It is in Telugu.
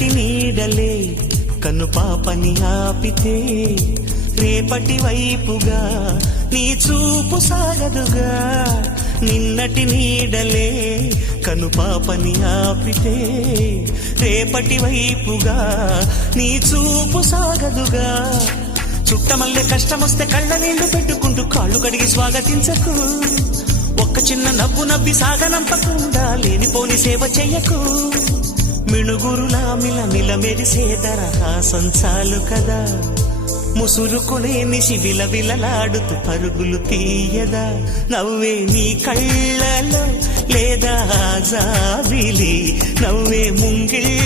నిన్నటి నీడలే కనుపాపని ఆపితే రేపటి వైపుగా నీ చూపు సాగదుగా నిన్నటి నీడలే కనుపాపని ఆపితే రేపటి వైపుగా నీ చూపు సాగదుగా చుట్టమల్లే కష్టమొస్తే కళ్ళ నీళ్లు పెట్టుకుంటూ కాళ్ళు కడిగి స్వాగతించకు ఒక్క చిన్న నవ్వు నవ్వి సాగనంపకుండా లేనిపోని సేవ చెయ్యకు మిణుగురులా మిల మెరిసే దరహాసం చాలు కదా ముసురుకులేని శివిల విలలాడుతూ పరుగులు తీయదా నవ్వే నీ కళ్ళలో లేదా జాబిలి నవ్వే ముంగిళ్ళ